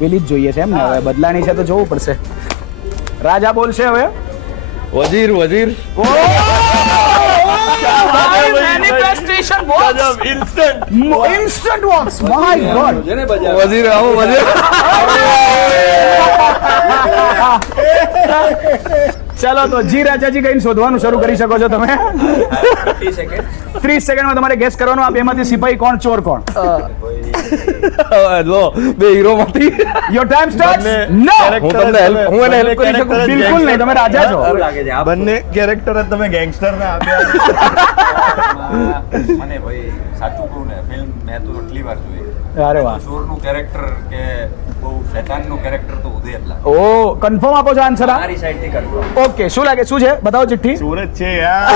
પેલી જ જોઈએ છે એમ ને? હવે બદલાની છે તો જોવું પડશે. રાજા બોલશે હવે. વજીર વજીર manifestation works, instant works, my god. વજીર આવો વજીર. ચલો તો જી રાજાજી કઈ શોધવાનું શરૂ કરી શકો છો તમે. 30 સેકન્ડમાં તમારે ગેસ કરવાનો. આ બેમાંથી સિપાહી કોણ, ચોર કોણ? લો બે હીરો માંથી યોર ટાઈમ સ્ટાર્ટ્સ નાઉ. હું તમને હું એને હેલ્પ કરી શકું? બિલકુલ નહીં, તમે રાજા છો. બંને કેરેક્ટર જ તમે ગેંગસ્ટર ને આપ્યા. મને ભાઈ સાચું કહું ને, ફિલ્મ મેં તો એટલી વાર જોઈ. અરે વાહ. ચોરનું કેરેક્ટર કે બહુ શૈતાનનું કેરેક્ટર તો ઉદય જ લાગે. ઓ કન્ફર્મ આપો છો આન્સર? મારી સાઈડથી કન્ફર્મ. ઓકે, શું લાગે, શું છે? બતાવો ચિઠ્ઠી. સુરત છે યાર.